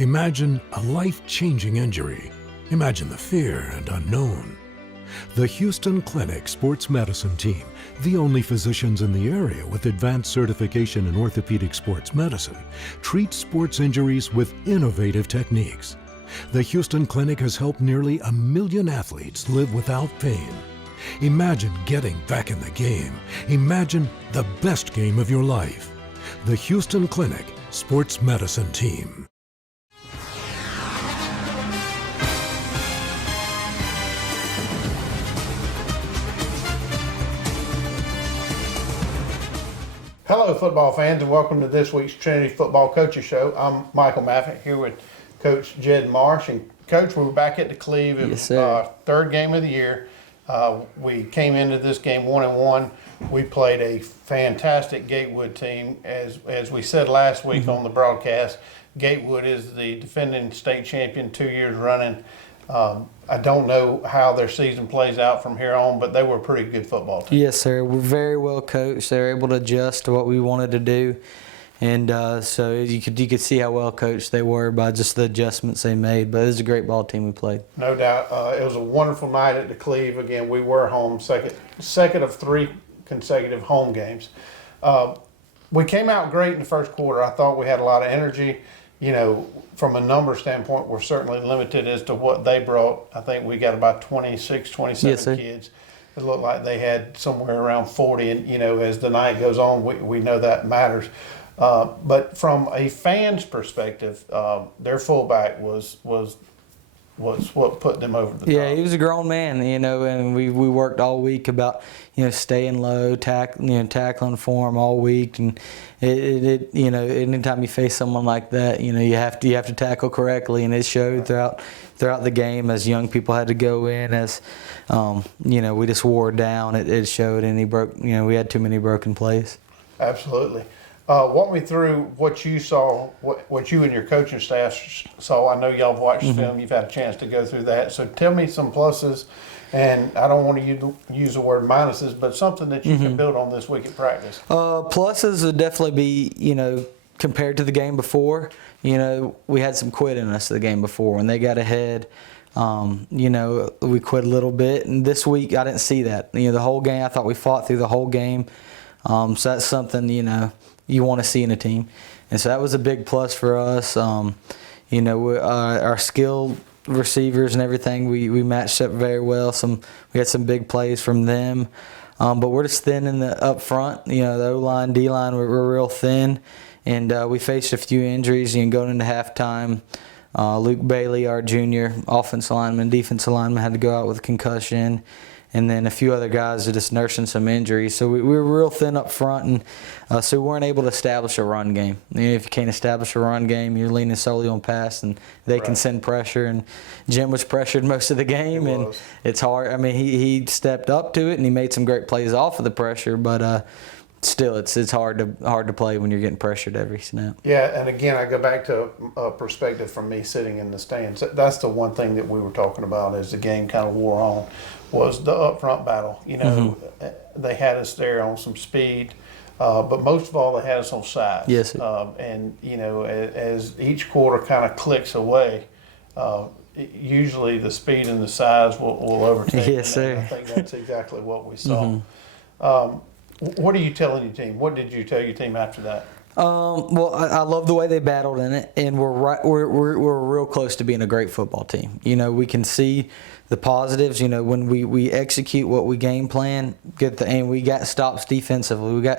Imagine a life-changing injury. Imagine the fear and unknown. The Houston Clinic Sports Medicine Team, the only physicians in the area with advanced certification in orthopedic sports medicine, treats sports injuries with innovative techniques. The Houston Clinic has helped nearly 1 million athletes live without pain. Imagine getting back in the game. Imagine the best game of your life. The Houston Clinic Sports Medicine Team. Hello, football fans, and welcome to this week's Trinity Football Coaches Show. I'm Michael Maffett here with Coach Jed Marsh. And Coach, we're back at the Cleve. Yes, sir. Third game of the year. We came into this game 1-1. We played a fantastic Gatewood team. As we said last week on the broadcast, Gatewood is the defending state champion 2 years running. I don't know how their season plays out from here on, but they were a pretty good football team. Yes, sir. We're very well coached. They're able to adjust to what we wanted to do. And so you could see how well coached they were by just the adjustments they made. But it was a great ball team we played. No doubt. It was a wonderful night at the Cleve. Again, we were home, second of 3 consecutive home games. We came out great in the first quarter. I thought we had a lot of energy. You know, from a number standpoint, we're certainly limited as to what they brought. I think we got about 26, 27 kids. It looked like they had somewhere around 40. And, you know, as the night goes on, we know that matters. But from a fan's perspective, their fullback was what put them over the top. Yeah, he was a grown man, you know, and we worked all week about, you know, staying low, tackling for him all week, and it you know, anytime you face someone like that, you know, you have to tackle correctly, and it showed throughout the game as young people had to go in, as you know, we just wore down. It showed, and he broke. You know, we had too many broken plays. Absolutely. Walk me through what you saw, what you and your coaching staff saw. I know y'all have watched film. You've had a chance to go through that. So tell me some pluses, and I don't want to use the word minuses, but something that you can build on this week at practice. Pluses would definitely be, you know, compared to the game before, you know, we had some quit in us the game before. When they got ahead, you know, we quit a little bit. And this week, I didn't see that. You know, the whole game, I thought we fought through the whole game. So that's something, you know, you want to see in a team. And so that was a big plus for us. You know, our skilled receivers and everything, we matched up very well. We had some big plays from them. But we're just thin in the up front. You know, the O-line, D-line, we're real thin. And we faced a few injuries. You know, going into halftime, Luke Bailey, our junior offensive lineman, defensive lineman, had to go out with a concussion. And then a few other guys are just nursing some injuries. So we were real thin up front, and so we weren't able to establish a run game. You know, if you can't establish a run game, you're leaning solely on pass, and they can send pressure. And Jim was pressured most of the game, and it's hard. I mean, he stepped up to it, and he made some great plays off of the pressure, but still, it's hard to play when you're getting pressured every snap. Yeah, and again, I go back to a perspective from me sitting in the stands. That's the one thing that we were talking about as the game kind of wore on, was the up front battle. You know, they had us there on some speed, but most of all, they had us on size. Yes. And, you know, as each quarter kind of clicks away, usually the speed and the size will overtake. Yes, sir. I think that's exactly what we saw. What are you telling your team? What did you tell your team after that? Well, I love the way they battled in it, and we're real close to being a great football team. You know, we can see the positives. You know, when we execute what we game plan, and we got stops defensively.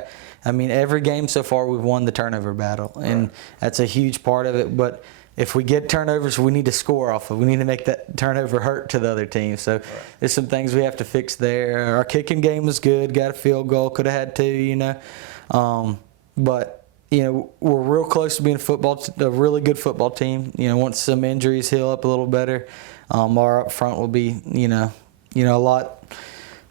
I mean, every game so far we've won the turnover battle, and that's a huge part of it. But if we get turnovers, we need to score off of. We need to make that turnover hurt to the other team. So there's some things we have to fix there. Our kicking game was good. Got a field goal. Could have had 2. You know, but. You know, we're real close to being a really good football team. You know, once some injuries heal up a little better, our up front will be, you know, a lot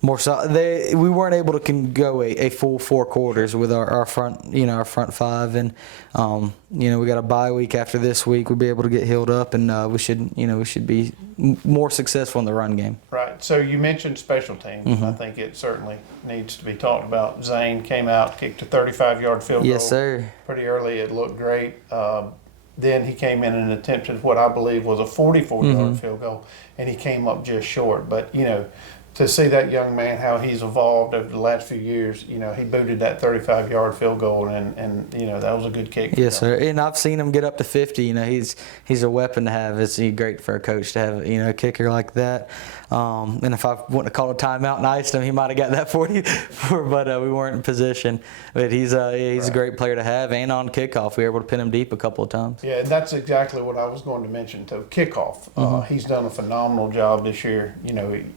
more. We weren't able to go a full 4 quarters with our front, you know, our front 5, and you know, we got a bye week after this week. We'll be able to get healed up, and we should be more successful in the run game. Right. So you mentioned special teams. I think it certainly needs to be talked about. Zane came out, kicked a 35-yard field goal. Yes, sir. Pretty early. It looked great. then he came in and attempted what I believe was a 44-yard Mm-hmm. field goal, and he came up just short. But, to see that young man, how he's evolved over the last few years, he booted that 35-yard field goal, and that was a good kick. Yes, sir. And I've seen him get up to 50. He's a weapon to have. It's great for a coach to have, a kicker like that. And if I wouldn't have called a timeout and iced him, he might have got that 40. But we weren't in position. But he's a great player to have. And on kickoff, we were able to pin him deep a couple of times. Yeah, and that's exactly what I was going to mention, too. Kickoff. He's done a phenomenal job this year.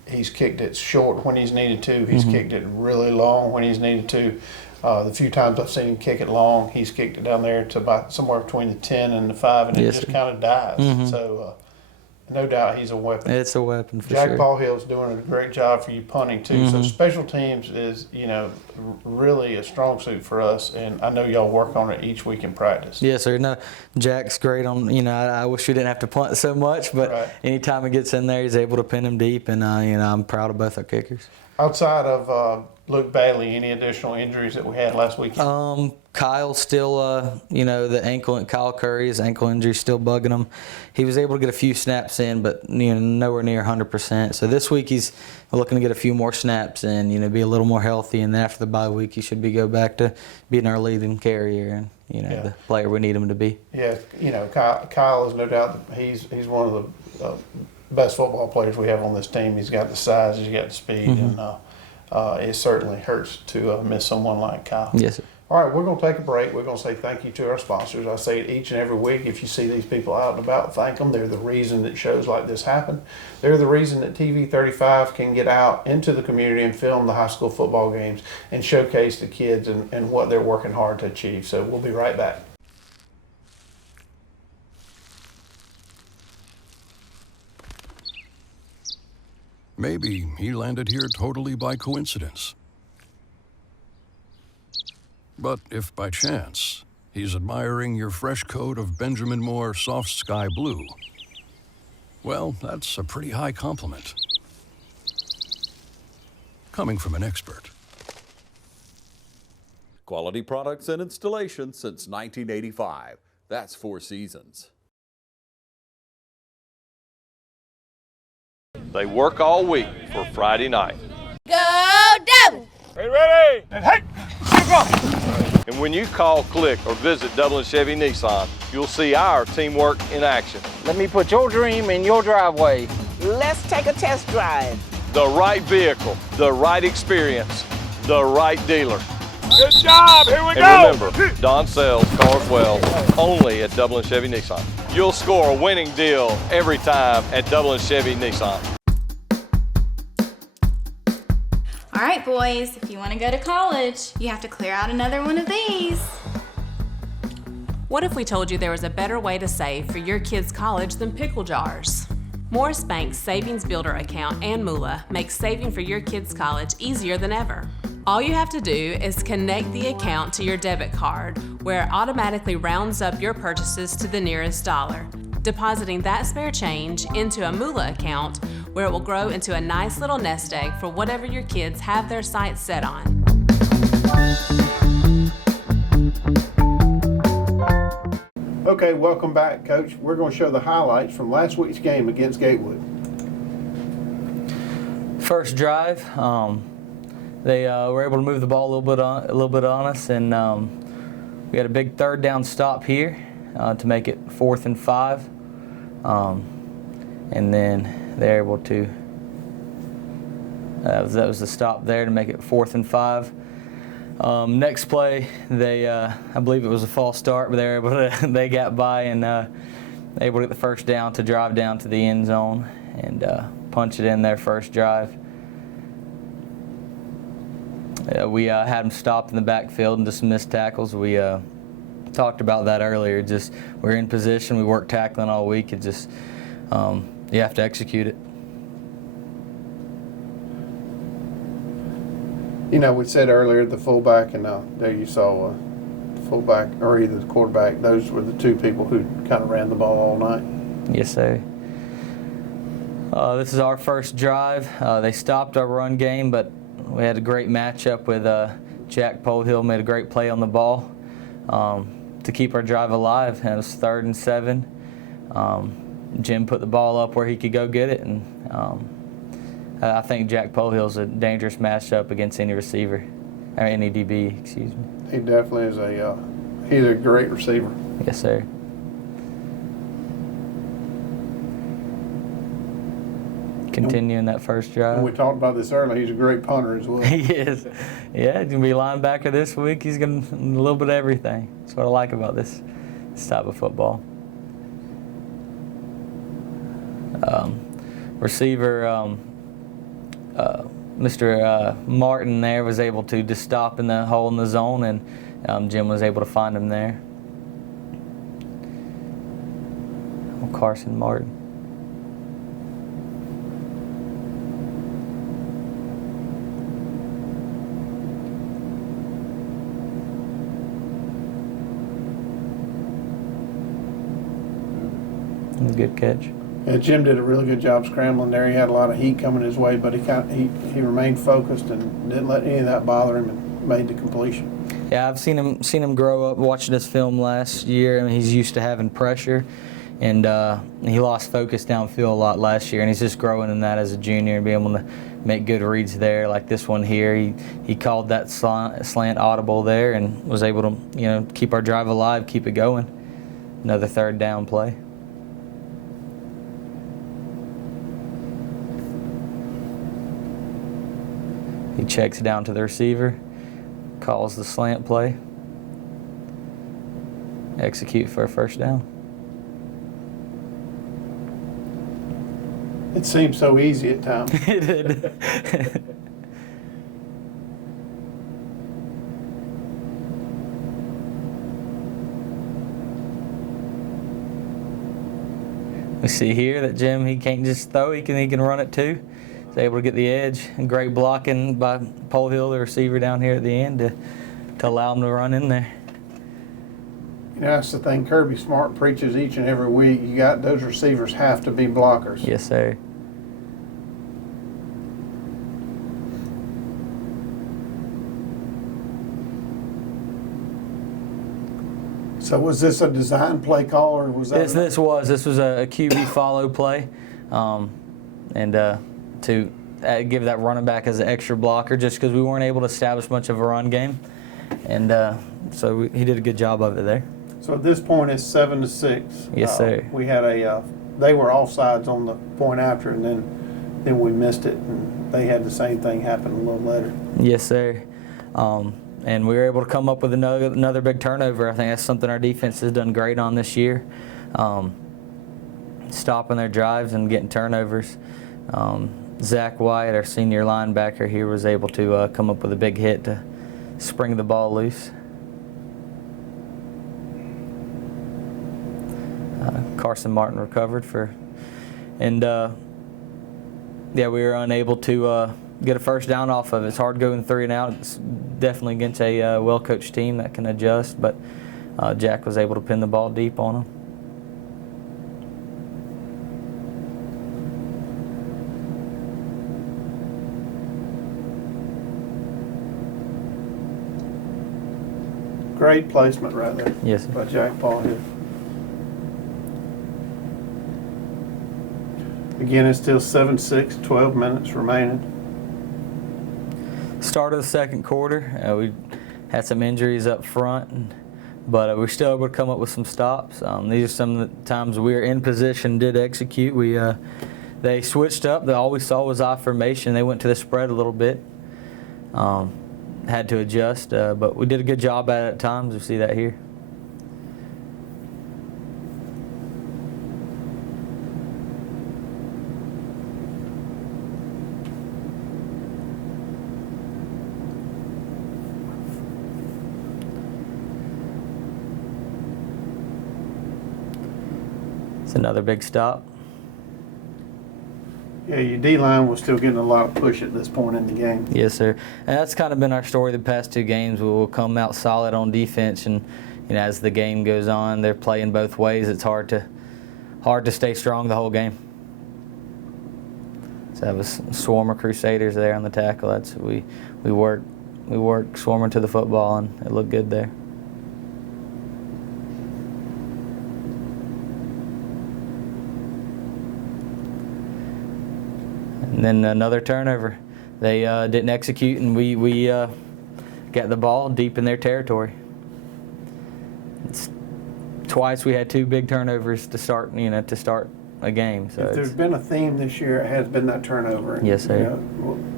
He's kicked it short when he's needed to. He's kicked it really long when he's needed to. The few times I've seen him kick it long, he's kicked it down there to about somewhere between the 10 and the 5, and Yes, it just sir. kind of dies. So, no doubt he's a weapon. It's a weapon for Jack sure. Paul Hill's doing a great job for you punting, too. So, special teams is, really a strong suit for us, and I know y'all work on it each week in practice. Yes, sir. No, Jack's great on, I wish we didn't have to punt so much, but Right. anytime he gets in there, he's able to pin him deep, and, I'm proud of both our kickers. Outside of Luke Bailey, any additional injuries that we had last weekend? Kyle's still, Kyle Curry's ankle injury still bugging him. He was able to get a few snaps in, but nowhere near 100%. So this week he's looking to get a few more snaps and be a little more healthy. And then after the bye week, he should go back to being our leading carrier and the player we need him to be. Yeah, Kyle is no doubt that he's one of the best football players we have on this team. He's got the size, he's got the speed, and it certainly hurts to miss someone like Kyle. Yes, sir. All right, we're going to take a break. We're going to say thank you to our sponsors. I say it each and every week. If you see these people out and about, thank them. They're the reason that shows like this happen. They're the reason that TV 35 can get out into the community and film the high school football games and showcase the kids and what they're working hard to achieve. So we'll be right back. Maybe he landed here totally by coincidence. But if by chance he's admiring your fresh coat of Benjamin Moore soft sky blue, well, that's a pretty high compliment. Coming from an expert. Quality products and installation since 1985. That's 4 Seasons. They work all week for Friday night. Go Devils! Ready? And hey! And when you call, click, or visit Dublin Chevy Nissan, you'll see our teamwork in action. Let me put your dream in your driveway. Let's take a test drive. The right vehicle, the right experience, the right dealer. Good job, here we go! And remember, Don sells cars well, only at Dublin Chevy Nissan. You'll score a winning deal every time at Dublin Chevy Nissan. All right, boys, if you want to go to college, you have to clear out another one of these. What if we told you there was a better way to save for your kids' college than pickle jars? Morris Bank's Savings Builder account and Moolah makes saving for your kids' college easier than ever. All you have to do is connect the account to your debit card, where it automatically rounds up your purchases to the nearest dollar, depositing that spare change into a Moolah account, where it will grow into a nice little nest egg for whatever your kids have their sights set on. Okay, welcome back, Coach. We're going to show the highlights from last week's game against Gatewood. First drive, they were able to move the ball a little bit on us, and we had a big third down stop here to make it 4th and 5, and then they're able to. That was the stop there to make it 4th and 5. Next play, they I believe it was a false start, but they got by and able to get the first down to drive down to the end zone and punch it in their first drive. We had them stopped in the backfield and just missed tackles. We talked about that earlier. Just we're in position, we work tackling all week. It just you have to execute it. You know, we said earlier the fullback and there you saw fullback or either the quarterback. Those were the two people who kind of ran the ball all night. Yes, sir. This is our first drive. They stopped our run game, but we had a great matchup with Jack Polhill, made a great play on the ball. to keep our drive alive. And it was 3rd and 7. Jim put the ball up where he could go get it, and I think Jack Polhill's a dangerous matchup against any receiver, or any DB, excuse me. He definitely is he's a great receiver. Yes, sir. Continuing that first drive. And we talked about this earlier. He's a great punter as well. He is. Yeah, he's going to be linebacker this week. He's going to a little bit of everything. That's what I like about this type of football. Receiver, Mr. Martin there was able to just stop in the hole in the zone, and Jim was able to find him there. Carson Martin. Good catch. Yeah, Jim did a really good job scrambling there. He had a lot of heat coming his way, but he remained focused and didn't let any of that bother him and made the completion. Yeah, I've seen him grow up watching this film last year. I mean, he's used to having pressure, and he lost focus downfield a lot last year, and he's just growing in that as a junior and being able to make good reads there. Like this one here, he called that slant audible there and was able to keep our drive alive, keep it going. Another 3rd down play. He checks down to the receiver, calls the slant play, execute for a 1st down. It seemed so easy at times. It did. We see here that Jim, he can't just throw, he can run it too. He's able to get the edge, and great blocking by Polhill, the receiver down here at the end, to allow him to run in there. That's the thing Kirby Smart preaches each and every week. Those receivers have to be blockers. Yes, sir. So was this a design play call, or was that? This was a QB follow play, and to give that running back as an extra blocker, just because we weren't able to establish much of a run game, and so he did a good job of it there. So at this point it's 7-6. Yes, sir. We had they were offsides on the point after, and then we missed it, and they had the same thing happen a little later. Yes, sir. And we were able to come up with another big turnover. I think that's something our defense has done great on this year, stopping their drives and getting turnovers. Zach White, our senior linebacker here, was able to come up with a big hit to spring the ball loose. Carson Martin recovered and yeah, we were unable to get a 1st down off of it. It's hard going 3 and out. It's definitely against a well-coached team that can adjust, but Jack was able to pin the ball deep on him. Great placement right there. Yes, sir. By Jack Polhill. Again, it's still 7-6, 12 minutes remaining. Start of the 2nd quarter, we had some injuries up front, but we're still able to come up with some stops. These are some of the times we were in position, did execute. They switched up. All we saw was I formation. They went to the spread a little bit. Had to adjust, but we did a good job at it at times. We see that here. It's another big stop. Yeah, your D-line was still getting a lot of push at this point in the game. Yes, sir. And that's kind of been our story the past 2 games. We'll come out solid on defense, and as the game goes on, they're playing both ways. It's hard to stay strong the whole game. So have a swarm of Crusaders there on the tackle. That's we work swarming to the football, and it looked good there. And then another turnover. They didn't execute, and we got the ball deep in their territory. Twice we had 2 big turnovers to start a game. So if there's been a theme this year, it has been that turnover. And, yes, sir.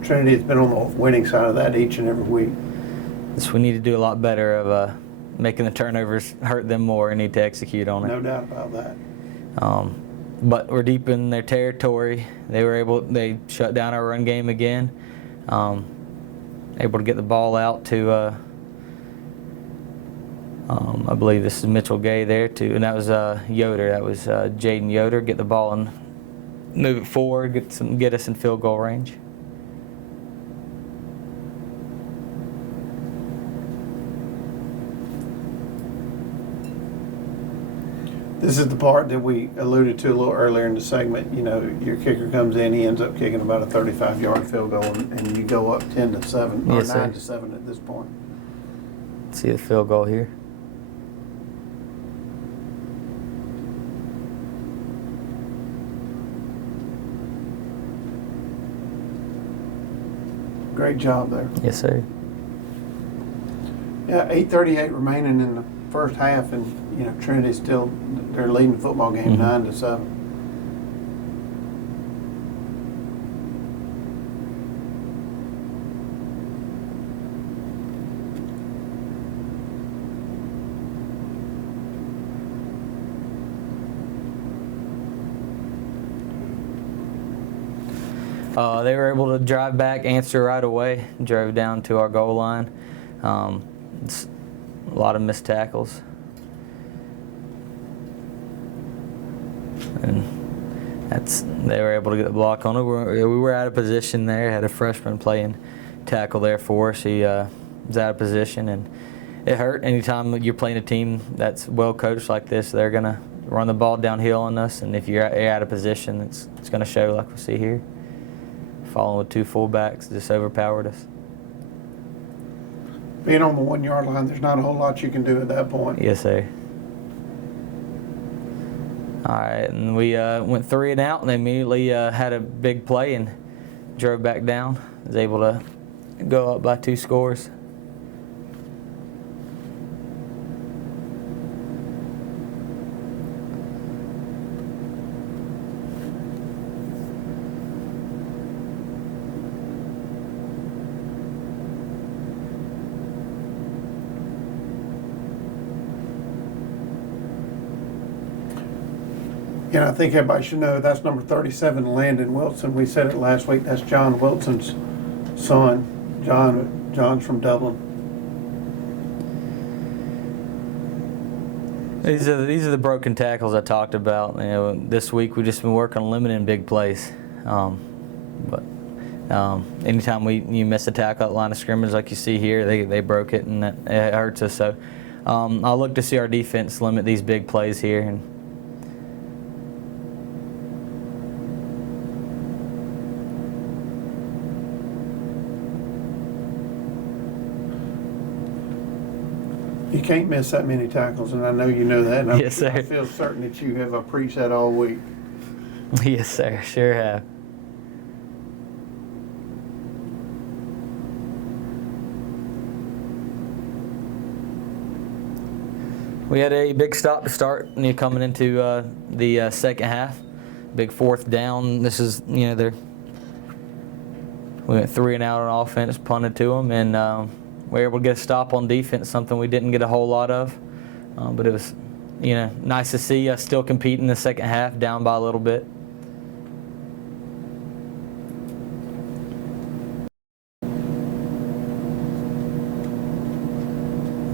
Trinity has been on the winning side of that each and every week. So we need to do a lot better of making the turnovers hurt them more and need to execute on it. No doubt about that. But we're deep in their territory. They shut down our run game again. Able to get the ball out to I believe this is Mitchell Gay there too, and that was Yoder. That was Jaden Yoder. Get the ball and move it forward, get us in field goal range. This is the part that we alluded to a little earlier in the segment. You know, your kicker comes in, he ends up kicking about a 35-yard field goal, and you go up 10-7 or Yes, sir. 9-7 at this point. See the field goal here. Great job there. Yes, sir. Yeah, 8:38 remaining in the first half, and you know Trinity's still they're leading the football game 9-7. They were able to drive back, answer right away, drove down to our goal line. It's a lot of missed tackles. And they were able to get the block on it. We were out of position there, had a freshman playing tackle there for us. He was out of position, and it hurt. Anytime you're playing a team that's well coached like this, they're going to run the ball downhill on us, and if you're out of position, it's going to show like we see here. Following with 2 fullbacks, just overpowered us. Being on the 1-yard line, there's not a whole lot you can do at that point. Yes, sir. All right, and we went 3 and out, and they immediately had a big play and drove back down. Was able to go up by 2 scores. And I think everybody should know that's number 37, Landon Wilson. We said it last week. That's John Wilson's son. John's from Dublin. These are the broken tackles I talked about. You know, this week we've just been working on limiting big plays. But anytime you miss a tackle at line of scrimmage like you see here, they broke it, and it hurts us. So I'll look to see our defense limit these big plays here. And You can't miss that many tackles, and I know you know that. And yes, sir. I feel certain that you have preached that all week. Yes, sir. Sure have. We had a big stop to start coming into the second half. Big 4th down. This is, we went 3 and out on offense, punted to them, and we were able to get a stop on defense, something we didn't get a whole lot of. But it was, nice to see us still competing in the second half, down by a little bit.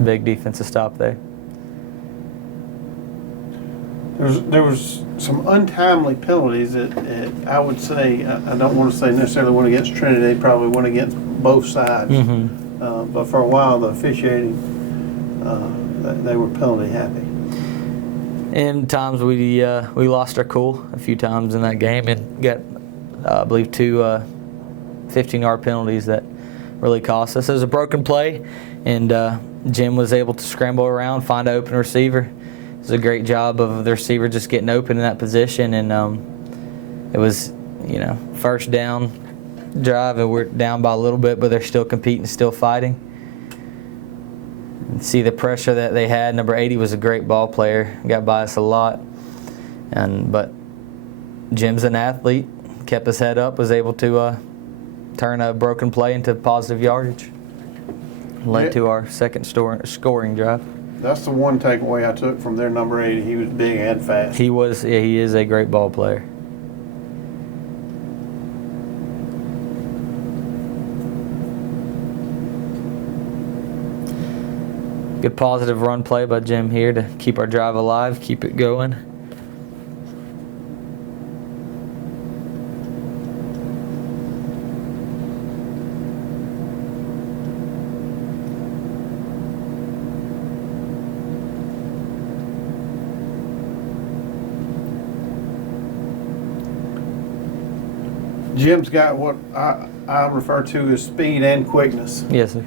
Big defensive stop there. There was some untimely penalties that I would say, I don't want to say necessarily went against Trinity, they probably went against both sides. But for a while, the officiating, they were penalty happy. And times we lost our cool a few times in that game and got, I believe, 2 15-yard penalties that really cost us. It was a broken play, and Jim was able to scramble around, find an open receiver. It was a great job of the receiver just getting open in that position, and it was first down drive, and we're down by a little bit, but they're still competing, still fighting. And see the pressure that they had. Number 80 was a great ball player, got by us a lot, but Jim's an athlete, kept his head up, was able to turn a broken play into positive yardage. Led to our second scoring drive. That's the one takeaway I took from their number 80. He was big and fast. He is a great ball player. Good positive run play by Jim here to keep our drive alive, keep it going. Jim's got what I refer to as speed and quickness. Yes, sir.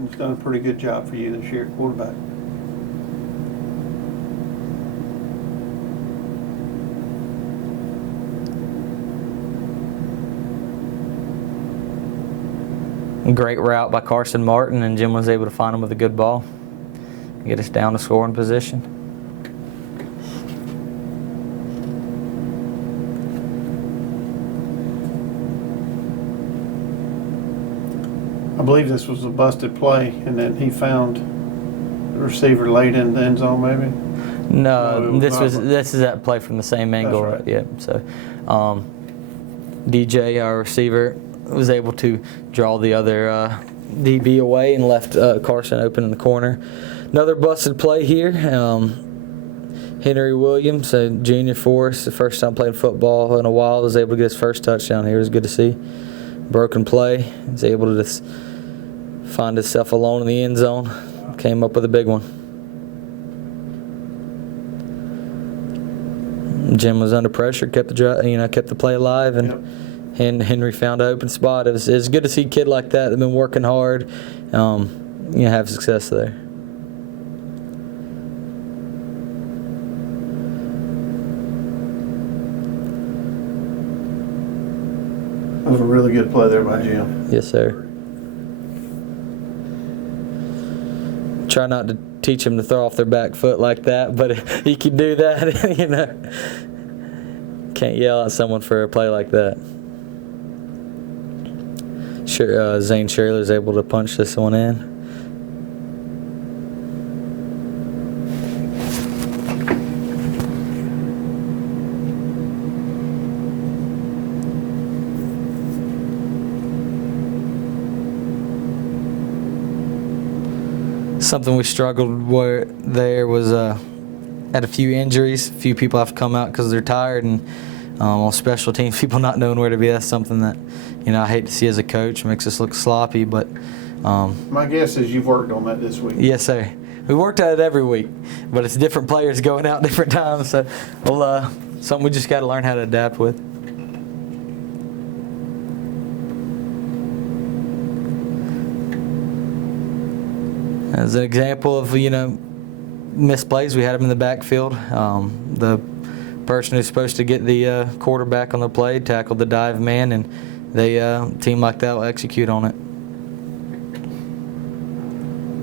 He's done a pretty good job for you this year at quarterback. Great route by Carson Martin, and Jim was able to find him with a good ball, get us down to scoring position. I believe this was a busted play, and then he found the receiver late in the end zone, maybe. No, this is that play from the same angle. That's right. Yeah. So, DJ, our receiver, was able to draw the other DB away and left Carson open in the corner. Another busted play here. Henry Williams, a junior for us, the first time playing football in a while, was able to get his first touchdown here. It was good to see. Broken play. He's able to just find himself alone in the end zone. Came up with a big one. Jim was under pressure, kept the play alive, and Henry found an open spot. It was good to see a kid like that that's been working hard, have success there. That was a really good play there by Jim. Yes, sir. Try not to teach him to throw off their back foot like that, but he could do that, Can't yell at someone for a play like that. Sure, Zane Shirley was able to punch this one in. Something we struggled with there was had a few injuries. A few people have to come out because they're tired, and on special teams, people not knowing where to be. That's something that I hate to see as a coach. Makes us look sloppy, but my guess is you've worked on that this week. Yes, sir. We worked at it every week, but it's different players going out different times. So, something we just got to learn how to adapt with. As an example of, missed plays, we had them in the backfield. The person who's supposed to get the quarterback on the play tackled the dive man, and they team like that will execute on it.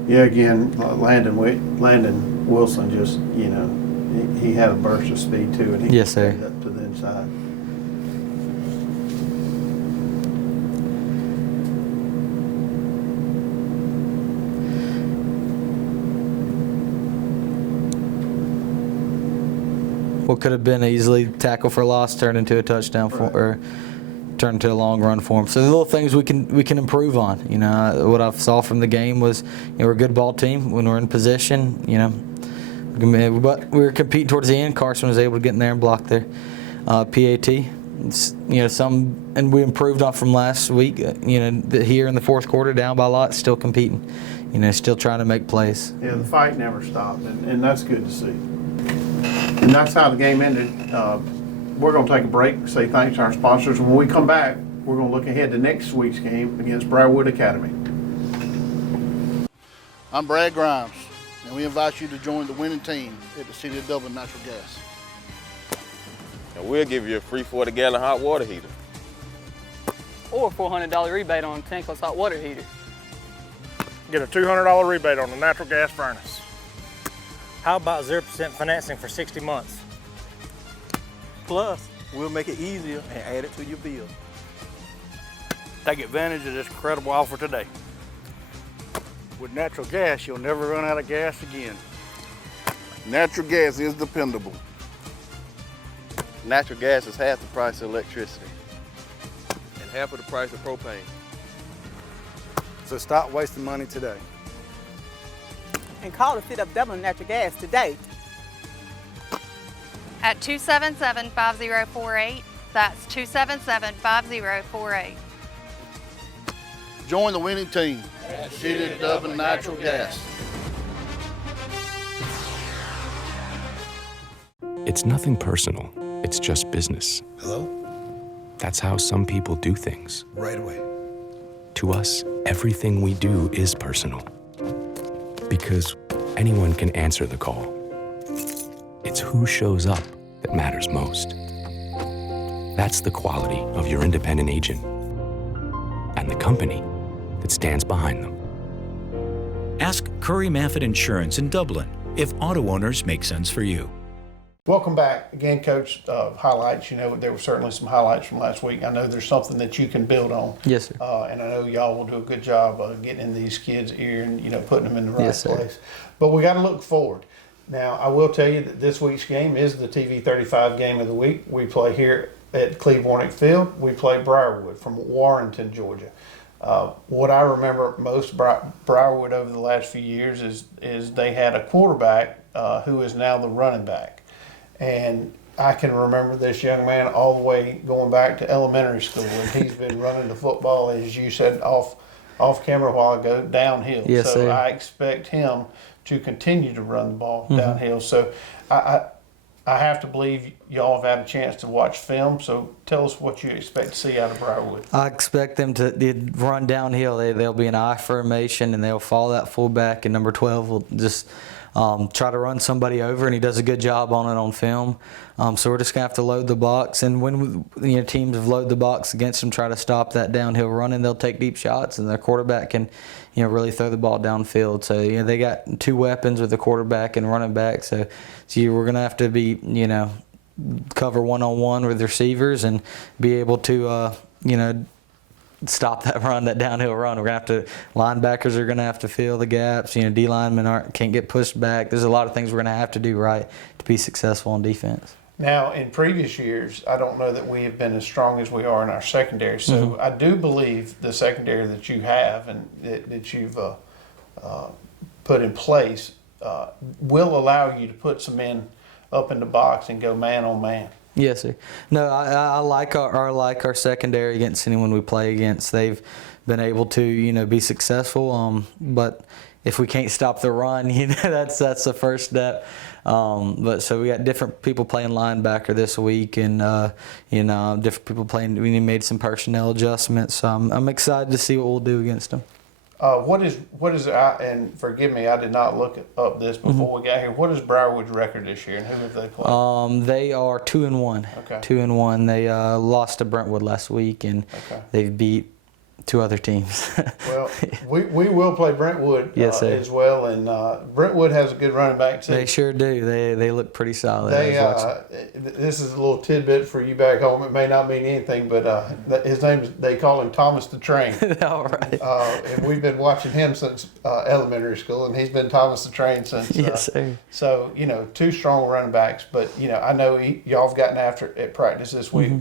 Yeah, again, Landon Wilson just, he had a burst of speed too, and he yes, sir. Up to the inside. What could have been easily tackle for loss turned into a touchdown or turned into a long run for him. So the little things we can improve on. What I saw from the game was we're a good ball team when we're in position. But we were competing towards the end. Carson was able to get in there and block their PAT. And we improved on from last week. Here in the fourth quarter, down by a lot, still competing. Still trying to make plays. Yeah, the fight never stopped, and that's good to see. And that's how the game ended. We're going to take a break, say thanks to our sponsors. When we come back, we're going to look ahead to next week's game against Briarwood Academy. I'm Brad Grimes, and we invite you to join the winning team at the City of Dublin Natural Gas. And we'll give you a free 40-gallon hot water heater. or $400 rebate on a tank or hot water heater. Get a $200 rebate on the natural gas furnace. How about 0% financing for 60 months? Plus, we'll make it easier and add it to your bill. Take advantage of this incredible offer today. With natural gas, you'll never run out of gas again. Natural gas is dependable. Natural gas is half the price of electricity and half of the price of propane. So stop wasting money today. And call to fit up Dublin Natural Gas today. At 277-5048. That's 277-5048. Join the winning team at the City of Dublin Natural Gas. It's nothing personal. It's just business. Hello? That's how some people do things. Right away. To us, everything we do is personal. Because anyone can answer the call. It's who shows up that matters most. That's the quality of your independent agent and the company that stands behind them. Ask Curry Maffett Insurance in Dublin if auto owners make sense for you. Welcome back. Again, Coach, highlights. You know, there were certainly some highlights from last week. I know there's something that you can build on. Yes, sir. And I know y'all will do a good job of getting in these kids' ear and, you know, putting them in the right Yes, sir. place. But we got to look forward. Now, I will tell you that this week's game is the TV 35 game of the week. We play here at Cleve Warnick Field. We play Briarwood from Warrenton, Georgia. What I remember most Briarwood over the last few years is they had a quarterback who is now the running back. And I can remember this young man all the way going back to elementary school, and he's been running the football, as you said, off camera a while ago, downhill. Yes, so sir. I expect him to continue to run the ball downhill. So I have to believe y'all have had a chance to watch film. So tell us what you expect to see out of Briarwood. I expect them to run downhill. They'll be an I formation, and they'll follow that fullback, and number 12 will just try to run somebody over, and he does a good job on it on film. So we're just going to have to load the box, and when teams have loaded the box against them, try to stop that downhill running, they'll take deep shots, and their quarterback can really throw the ball downfield. So they got two weapons with the quarterback and running back. So we're going to have to be cover one-on-one with receivers and be able to stop that downhill run. We're gonna have to, linebackers are gonna have to fill the gaps. D linemen can't get pushed back. There's a lot of things we're gonna have to do right to be successful on defense. Now, in previous years, I don't know that we have been as strong as we are in our secondary. So I do believe the secondary that you have and that you've put in place will allow you to put some men up in the box and go man on man. Yes, sir. No, I like our secondary against anyone we play against. They've been able to, be successful. But if we can't stop the run, that's the first step. But so we got different people playing linebacker this week, and different people playing. We made some personnel adjustments. So I'm excited to see what we'll do against them. What is and forgive me, I did not look up this before we got here. What is Briarwood's record this year, and who have they played? They are 2-1. Okay. 2-1. They lost to Brentwood last week, and they've beat two other teams. Well, we will play Brentwood yes, as well, and Brentwood has a good running back too. They sure do. They look pretty solid. This is a little tidbit for you back home. It may not mean anything, but his name they call him Thomas the Train. All right. And we've been watching him since elementary school, and he's been Thomas the Train since. Yes, sir. So two strong running backs, but I know y'all have gotten after it at practice this week.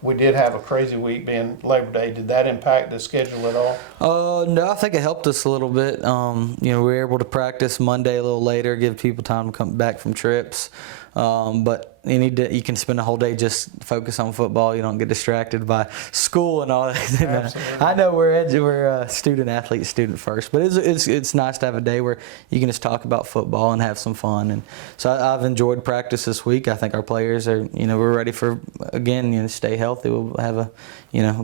We did have a crazy week being Labor Day. Did that impact the schedule at all? No, I think it helped us a little bit. We were able to practice Monday a little later, give people time to come back from trips. But you can spend a whole day just focus on football. You don't get distracted by school and all that. I know we're student athlete, student first, but it's nice to have a day where you can just talk about football and have some fun. And so I've enjoyed practice this week. I think our players are, we're ready for again, stay healthy. We'll have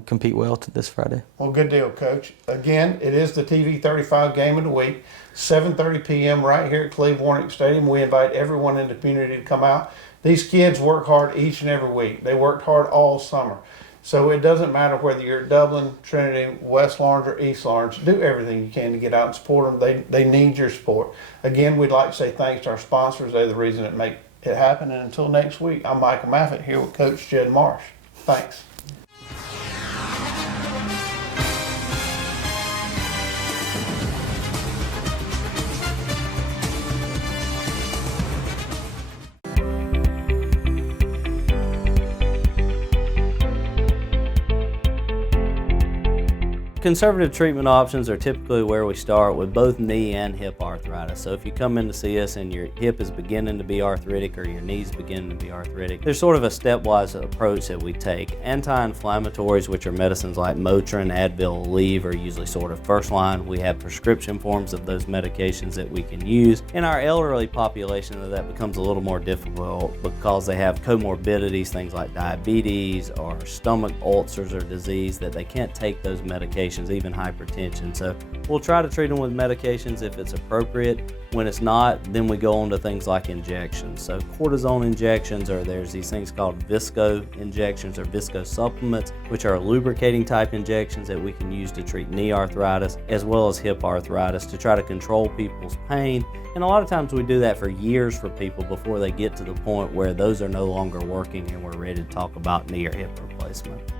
compete well this Friday. Well, good deal, Coach. Again, it is the TV 35 game of the week, 7:30 p.m. right here at Cleve Warnick Stadium. We invite everyone in the community to come out. These kids work hard each and every week. They worked hard all summer. So it doesn't matter whether you're at Dublin, Trinity, West Lawrence, or East Lawrence. Do everything you can to get out and support them. They need your support. Again, we'd like to say thanks to our sponsors. They're the reason it make it happen. And until next week, I'm Michael Maffett here with Coach Jed Marsh. Thanks. Conservative treatment options are typically where we start with both knee and hip arthritis. So if you come in to see us and your hip is beginning to be arthritic or your knee's beginning to be arthritic, there's sort of a stepwise approach that we take. Anti-inflammatories, which are medicines like Motrin, Advil, Aleve, are usually sort of first line. We have prescription forms of those medications that we can use. In our elderly population, that becomes a little more difficult because they have comorbidities, things like diabetes or stomach ulcers or disease, that they can't take those medications, even hypertension. So we'll try to treat them with medications if it's appropriate. When it's not, then we go on to things like injections. So cortisone injections, or there's these things called visco injections or visco supplements, which are lubricating type injections that we can use to treat knee arthritis as well as hip arthritis to try to control people's pain. And a lot of times we do that for years for people before they get to the point where those are no longer working and we're ready to talk about knee or hip replacement.